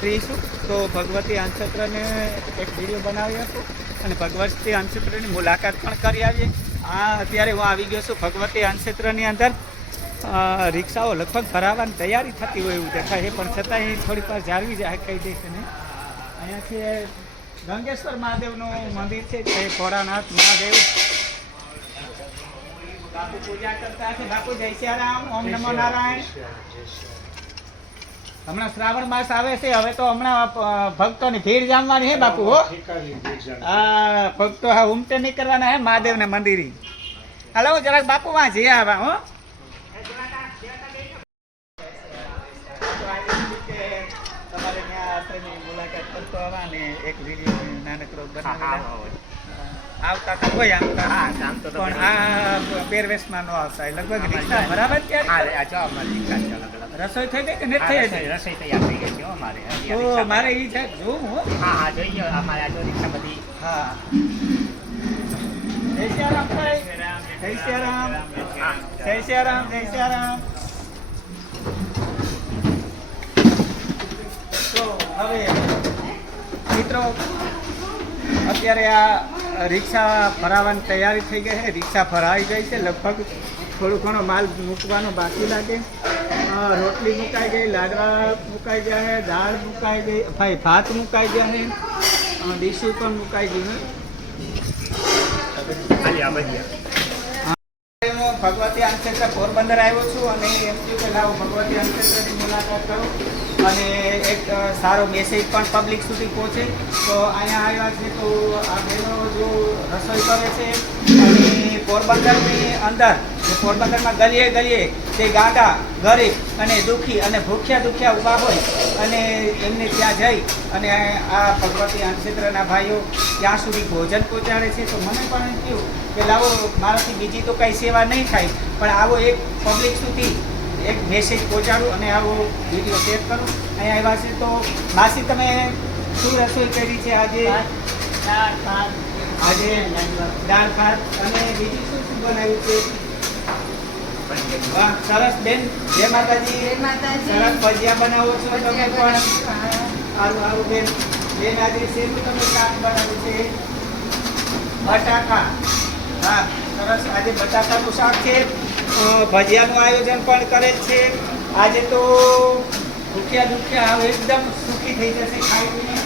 Free છું તો ભગવતી અન્નક્ષેત્રને એક વિડીયો બનાવી હતો અને ભગવતી અન્નક્ષેત્રની મુલાકાત પણ કરી આવીએ. અત્યારે હું આવી ગયો છું ભગવતી અન્નક્ષેત્રની અંદર. રિક્ષાઓ લગભગ ભરાવાની તૈયારી થતી હોય એવું દેખાય છે, પણ છતાં અહીં થોડીક વાર જાળવી જાય કહી દઈશ ને. અહીંયાથી ગંગેશ્વર મહાદેવનું મંદિર છે, તે ભોળાનાથ મહાદેવ. બાપુ પૂજા કરતા છે. બાપુ જય સિયારામ, ઓમ નમો નારાયણ. હમણાં શ્રાવણ માસ આવે છે, હવે તો હમણાં ભક્તોની ભીડ જામવાની હે બાપુ. હો હા, ભક્તો હા ઉમટે નહીં કરવાના હે મહાદેવને મંદિરે. હાલો જરાક બાપુ વાં જઈ આવા. હો તમારે ત્યાં મુલાકાત કરતો આવવા ને એક વિડીયો નાનકડો બનાવેલા આવતા તો હોય આમ તો પણ આ પહેરવેશમાં ન આવતા લગભગ રિક્ષા બરાબર. ત્યારે રસોઈ થઈ ગઈ કે નથી થઈ? રસોઈ તૈયાર થઈ ગઈ છે અમારે. તો મારે એ છે જોવું. હા જોઈએ અમારે આ જો રિક્ષા બધી. હા જય સિયારામ ભાઈ, જય સિયારામ, જય સિયારામ, જય સિયારામ. તો હવે મિત્રો અત્યારે આ રિક્ષા ભરાવાની તૈયારી થઈ ગઈ છે. રિક્ષા ભરાઈ ગઈ છે, લગભગ થોડું ઘણો માલ મૂકવાનો બાકી લાગે. રોટલી મુકાઈ ગઈ, લાડવા મુકાઈ ગયા છે, દાળ મુકાઈ ગઈ, ભાઈ ભાત મુકાઈ ગયા છે, ડીશું પણ મુકાઈ ગયું છે. હું ભગવતી અન્નક્ષેત્ર પોરબંદર આવ્યો છું અને એમ થયું કે લાવો ભગવતી અન્નક્ષેત્રની મુલાકાત કરું અને એક સારો મેસેજ પણ પબ્લિક સુધી પહોંચે. તો અહીંયા આવ્યા છે તો આ બહેનો જો રસોઈ કરે છે અને પોરબંદરની અંદર પોરબંદરમાં ગલીએ ગલીએ તે ગાંડા ગરીબ અને દુઃખી અને ભૂખ્યા ઊભા હોય અને એમને ત્યાં જઈ અને આ ભગવતી અન્નક્ષેત્રના ભાઈઓ ત્યાં સુધી ભોજન પહોંચાડે છે. તો મને પણ એમ થયું કે લાવો મારાથી બીજી તો કંઈ સેવા નહીં થાય, પણ આવો એક પબ્લિક સુધી એક મેસેજ પહોંચાડું અને આવો વિડીયો શેર કરું. અહીંયા આવ્યા છે તો માસી તમે શું રસોઈ કરી છે આજે? આજે દાળ ભાત અને બીજું શું શું બનાવ્યું છે? વાહ સરસ બેન, જય માતાજી. સરસ ભજીયા બનાવો છો તમે પણ. સારું બેન. બેન આજે શેનું તમે શાક બનાવ્યું છે? બટાકા. હા સરસ, આજે બટાકાનું શાક છે. ભજીયાનું આયોજન પણ કરેલ છે. આજે તો ભૂખ્યા હવે એકદમ સુખી થઈ જશે ખાઈ પીને.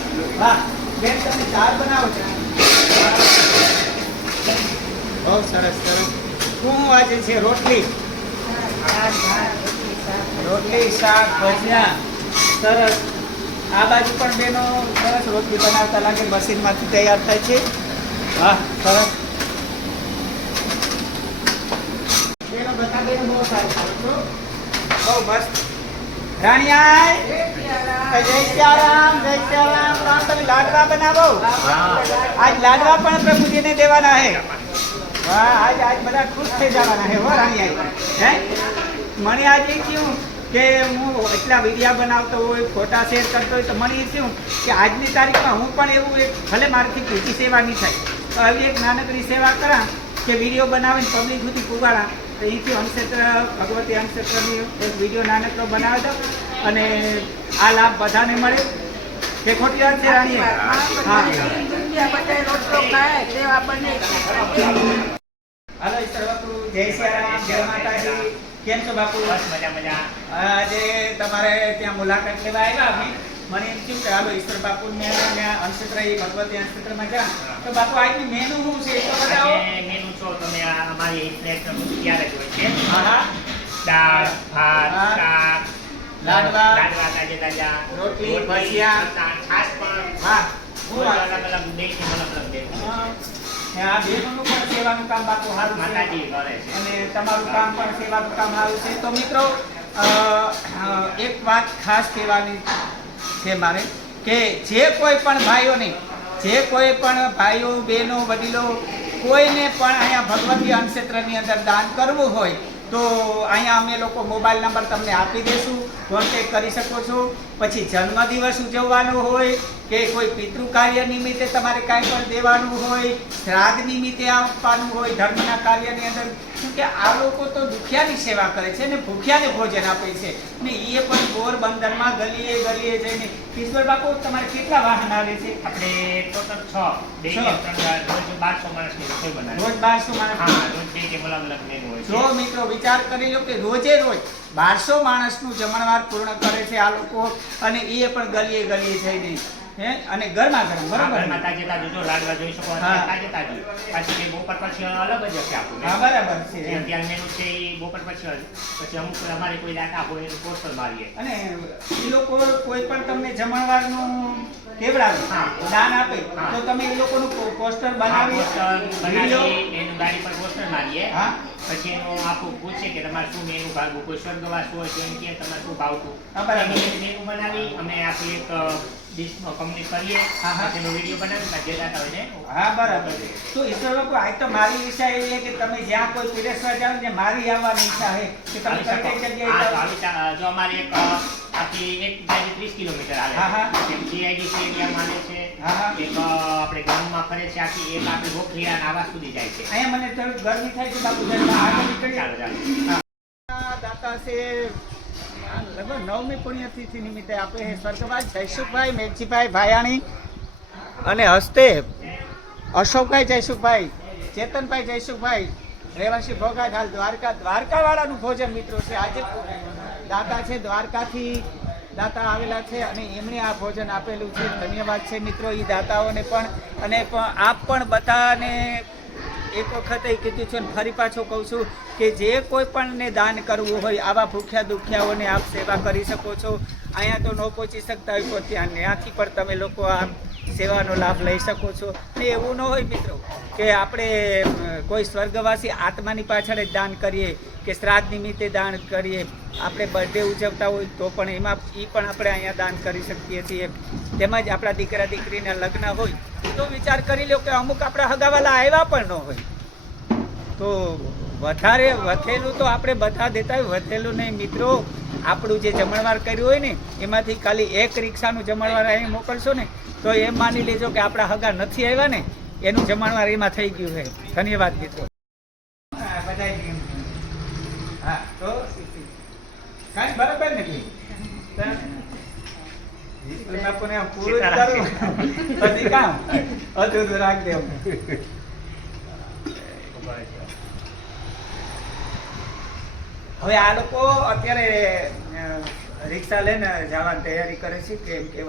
વાહ બેન તમે દાળ બનાવો છો? બહુ સરસ. શું આજે છે? રોટલી, શાક, ભજીયા. સરસ. આ બાજુ પણ બેનો સરસ રોટલી બનાવતા લાગે, મશીનમાંથી તૈયાર થાય છે. વાહ સરસ. બેનો બધા બેનો બહુ સારી, બહુ મસ્ત. રાણીયાય જય સિયારામ, જય સિયારામ. તમે લાડવા બનાવો? આજ લાડવા પણ પ્રભુજીને દેવાના હે. વાહ આજ બધા ખુશ થઈ જવાના હે. હો રાણીયાય હે મને આજે કહ્યું કે હું એટલા વિડીયા બનાવતો હોય, ફોટા શેર કરતો હોય, તો મને એ થયું કે આજની તારીખમાં હું પણ એવું એક ભલે મારાથી બીજી સેવા નહીં થાય તો આવી એક નાનકડી સેવા કરા કે વિડીયો બનાવીને પબ્લિક સુધી પુગાડા. તો અહીંથી અન્નક્ષેત્ર ભગવતી અન્નક્ષેત્રની એક વિડીયો નાનકડો બનાવી દો અને આ લાભ બધાને મળે. તે ખોટી વાત છે રાણી? હા હાલો ઈશ્વર બાપુ, જય સિયારામ, જય માતાજી. કેમ છો બાપુ? મજા. આજે તમારે ત્યાં મુલાકાત લેવા આવ્યા અમે. મને એમ થયું કે હાલો ઈશ્વર બાપુ ને અન્નક્ષેત્ર ભગવતી અન્નક્ષેત્રમાં જા. તો બાપુ આજની મેનુ શું છે એ તો બતાવો. મેનુ છો તમે અમારી પ્લેટ ત્યારે જ હોય છે. હા દાળ ભાત શાક લાડવા તાજા રોટલી ભજીયા છાશ પણ. હા અલગ દેશની અલગ આ બેનોનું પણ સેવાનું કામ બાપુ સારું માતાજી કરે છે અને તમારું કામ પણ સેવાનું કામ સારું છે. તો મિત્રો એક વાત ખાસ કહેવાની છે મારે કે જે કોઈ પણ ભાઈઓ બહેનો વડીલો કોઈને પણ અહીંયા ભગવતી અન્નક્ષેત્રની અંદર દાન કરવું હોય તો અહીંયા અમે લોકો મોબાઈલ નંબર તમને આપી દઈશું, કોન્ટેક કરી શકો છો. પછી જન્મદિવસ ઉજવવાનો હોય કે કોઈ પિતૃ કાર્ય નિમિત્તે તમારે કાંઈ પણ દેવાનું હોય, શ્રાદ્ધ નિમિત્તે આપવાનું હોય, ધર્મના કાર્યની અંદર શું કે આ લોકો તો દુખિયાની સેવા કરે છે ને ભૂખ્યાને ભોજન આપે છે ને એ પણ પોરબંદરમાં ગલીએ ગલીએ જઈને. ઈશ્વર બાપુ તમારે કેટલા વાહન આવે છે? આપણે ટોટલ 6 ડેલી 3 રોજ 1200 માણસની રસોઈ બનાવે. રોજ 1200 માણસ. હા, રોજ બે કે અલગ અલગ મેનુ હોય છે. જો મિત્રો વિચાર કરી લો કે રોજે રોજ 1200 માણસનું જમણવાર પૂર્ણ કરે છે આ લોકો, અને એ પણ ગલીએ ગલીએ જઈને હે, અને ગરમા ગરમ. બરાબર ને? તાજે તાજું જો લાડવા જોઈ શકો, હા. તાજે તાજું. પાછી બપોર પછી અલગ જ હશે આપણું. હા બરાબર છે. જે અત્યારે મેનુ છે એ બપોર પછી પછી અમુક અમારે કોઈ દાતા હોય એનું પોસ્ટર મારીએ. અને એ લોકો કોઈ પણ તમને જમણવારનું કેવડાવે, હા. દાન આપે, હા. તો તમે એ લોકોનું પોસ્ટર હા, બનાવી પોસ્ટર વિડીયો. બનાવી એનું ગાડી પર પોસ્ટર મારીએ. હા. પછી એનું આખું પૂછે કે તમારે શું મેનુ ભાવવું, કોઈ સ્વર્ગવાસ હોય તો એમ કે તમારે શું ભાવતું. હા, બરાબર. મેનુ બનાવી અમે આખી એક ડિશનો કમ્પ્લીટ કરીએ. હા, હા. પછી એનો વિડીયો બનાવી પાછા જે દાતા હોય ને હા બરાબર. તો ઈશ્વર બાપુ આજ તો મારી ઈચ્છા એવી છે કે તમે જ્યાં કોઈ પીરસવા જાઓ ને મારી આવવાની ઈચ્છા છે કે તમે આવી શકો. કઈ કઈ હા, તો જગ્યાએ આવી જો અમારી એક આખી એક ગાડી 30 કિલોમીટર આવે. હા, હા. એક GIDC એરિયામાં આવે છે. હા, હા. એક આપણે ગામમાં ફરે છે આખી, એક આપણે ગોખલિયાના આવાસ સુધી જાય છે. અહીંયા મને થોડું ગરમી થાય છે બાપુ, જરા આગળ નીકળીએ. ચાલો ચાલો. આ દાતા છે લગભગ 9મી પુણ્યતિથિ નિમિત્તે આપે છે સ્વર્ગવાસ જયસુખભાઈ મેઘજીભાઈ ભાયાણી અને હસ્તે અશોકભાઈ જયસુખભાઈ, ચેતનભાઈ જયસુખભાઈ, રહેવાસી ભોગાત, હાલ દ્વારકાવાળાનું ભોજન મિત્રો છે. આજે દાતા છે દ્વારકાથી દાતા આવેલા છે અને એમણે આ ભોજન આપેલું છે. ધન્યવાદ છે મિત્રો એ દાતાઓને પણ. અને આપ પણ બધાને એક વખત એ કીધું છે અને ફરી પાછો કહું છું કે જે કોઈ પણને દાન કરવું હોય, આવા ભૂખ્યા દુખ્યાઓને આપ સેવા કરી શકો છો. અહીંયા તો ન પહોંચી શકતા હોય તો ત્યાંથી પણ તમે લોકો આ સેવાનો લાભ લઈ શકો છો. ને એવું ન હોય મિત્રો કે આપણે કોઈ સ્વર્ગવાસી આત્માની પાછળ જ દાન કરીએ કે શ્રાદ્ધ નિમિત્તે દાન કરીએ. આપણે બર્થડે ઉજવતા હોય તો પણ એમાં પણ આપણે અહીંયા દાન કરી શકીએ છીએ. તેમજ આપણા દીકરા દીકરીના લગ્ન હોય તો વિચાર કરી લો કે અમુક આપણા હગાવાલા આવ્યા પણ ન હોય તો વધારે વધેલું તો આપણે બધા દેતા હોય. વધેલું નહીં મિત્રો, આપણું જે જમણવાર કર્યું હોય ને એમાંથી ખાલી એક રિક્ષાનું જમણવાર અહીં મોકલશો ને તો એમ માની લેજો કે આપણા હગા નથી આવ્યા ને એનું જમણવાર એમાં થઈ ગયું છે. ધન્યવાદ મિત્રો. હા તો કાંઈ બરાબર નથી. આપણને પૂરું જ કરું પછી કામ અધૂરું રાખ દેવું. હવે આ લોકો અત્યારે રિક્ષા લઈને જવાની તૈયારી કરે છે કેમ કે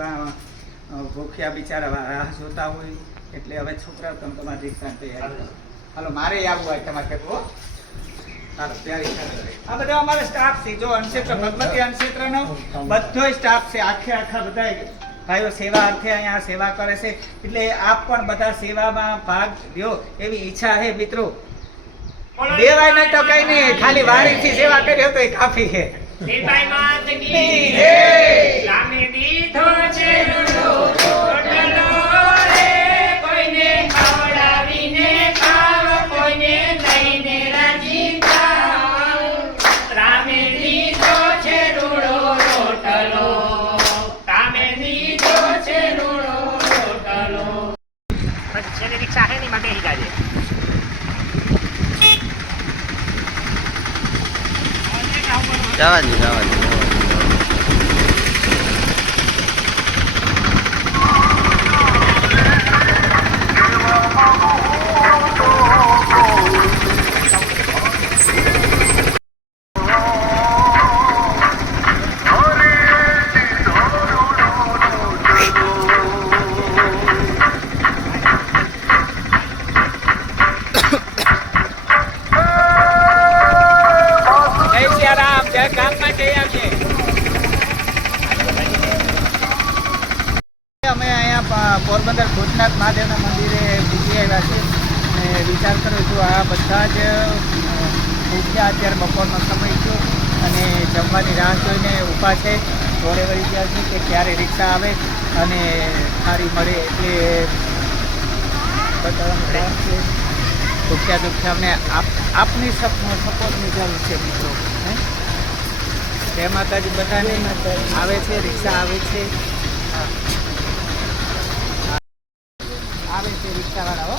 ભૂખ્યા બિચારા રાહ જોતા હોય એટલે હવે છોકરાઓ તમે તમારી રિક્ષાની તૈયારી. હાલો મારે આવવું હોય તમારે કહેવું. હાલો તૈયારી કરો. આ બધા અમારા સ્ટાફ છે. જો અનક્ષેત્ર ભગવતી અનક્ષેત્રનો બધો સ્ટાફ છે. આખા બધા ભાઈઓ સેવા અર્થે અહીંયા સેવા કરે છે. એટલે આપ પણ બધા સેવામાં ભાગ લ્યો એવી ઈચ્છા છે મિત્રો. દેવાય નહીં તો કઈ નહીં, ખાલી વાણીથી સેવા કરી તો એ કાફી છે. દેવાય માત કી જય. રામે દીધો છે રૂડો રોટલો રે, કોઈને ખવડાવીને ખાવ, કોઈને લઈને રાજી થાવ. રામે દીધો છે રૂડો રોટલો, રામે દીધો છે રૂડો રોટલો. પછી છેલ્લી રિક્ષા હે ની માં બેસી જાજે. જવાની અમે અહીંયા પોરબંદર ભૂતનાથ મહાદેવના મંદિરે પૂજી આવ્યા છે અને વિચાર કરો જો આ બધા જ ભૂખ્યા અત્યારે બપોરનો સમય થયો અને જમવાની રાહ જોઈને ઊભા છે. જોડે વળી ગયા છે કે ક્યારે રિક્ષા આવે અને થાળી મળે એટલે બતાવવાનું કામ છે. ભૂખ્યા દુખ્યાને આપની સપોર્ટની જરૂર છે મિત્રો. જય માતાજી બધાને. આવે છે રિક્ષા આવે છે, આવે છે રિક્ષાવાળા. હો